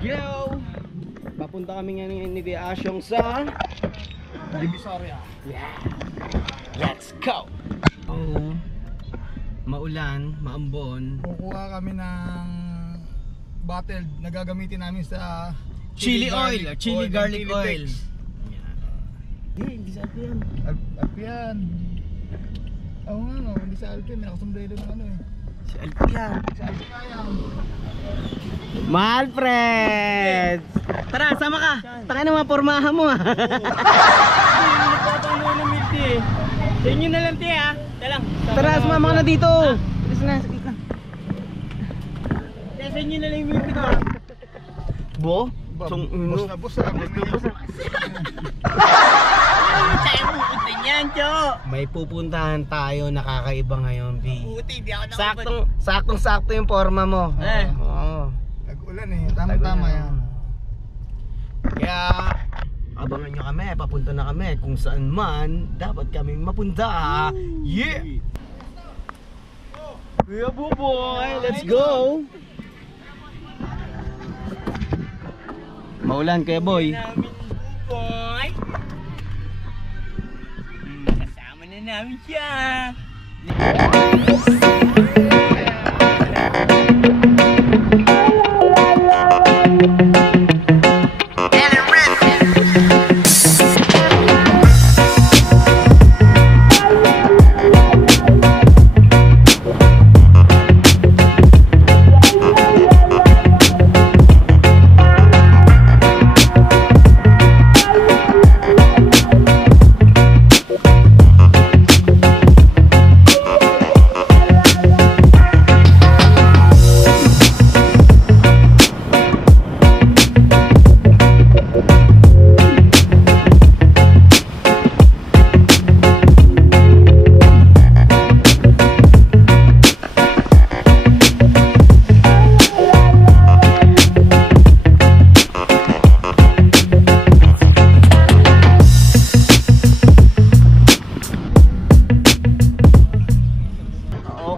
Yo! Papunta kami ngayon ni Kuya Asyong sa Divisoria. Yeah! Let's go! Maulan, maambon. Kukuha kami ng bottle na gagamitin namin sa Chili oil, chili garlic oil. Hindi sa Alpian. Alpian. Oo nga no, hindi sa Alpian. May nakasombrero ng ano eh. Si Alpian. Sa Alpian. Mahal, Fred! Tara, sama ka! Taka na mga pormahan mo ha! Nagpapano ng milk tea eh. Sa inyo na lang tea ha! Tara, sumama ka na dito! Alis na, sakit lang. Sa inyo na lang yung milk tea ko ha! Bo? Bus na bus na. May pupuntahan tayo nakakaiba ngayon, B. Buti, di ako nakapag... Saktong-sakto yung forma mo. Oo. Tag-ulan eh, tama-tama yan. Kaya abangan nyo kami, papunta na kami kung saan man dapat kaming mapunta. Yeah! Kuya Buboy, let's go! Maulan, Kuya Boy. Boy! Kasama na namin siya!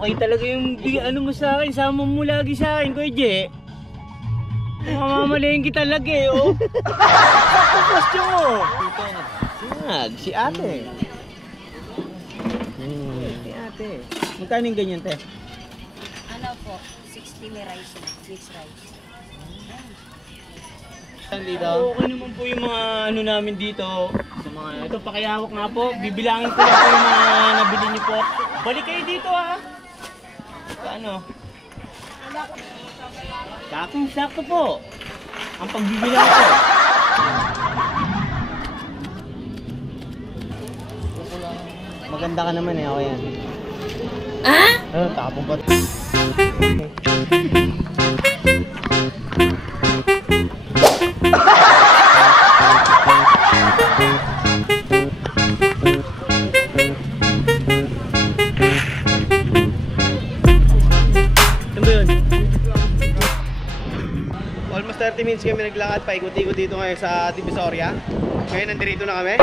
Okay talaga yung ano mo sa akin, sama mo lagi sa akin, Kuya Je. Mamamalayin kita lagi, oh. Sakto question mo. Si ate. Si ate. Magkano yung ganyan, te? Ano po? 60 may rice, mixed rice. Okay naman po yung mga ano namin dito. Sa mga ito, pakihawak nga po. Bibilangin ko lang po yung mga nabili niyo po. Balik kayo dito ha. Ano? Sakto po. Ang pagbibilang ko. Maganda ka naman eh, ako yan. Ah? Tapong pa. Almost 30 minutes kami naglakad, paikot-ikot dito ngayon sa Divisoria. Ngayon nandito na kami.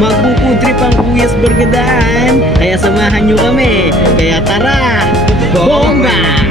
Magpupuntrip ang Kuyas Bergadaan, kaya samahan nyo kami. Kaya tara, bomba!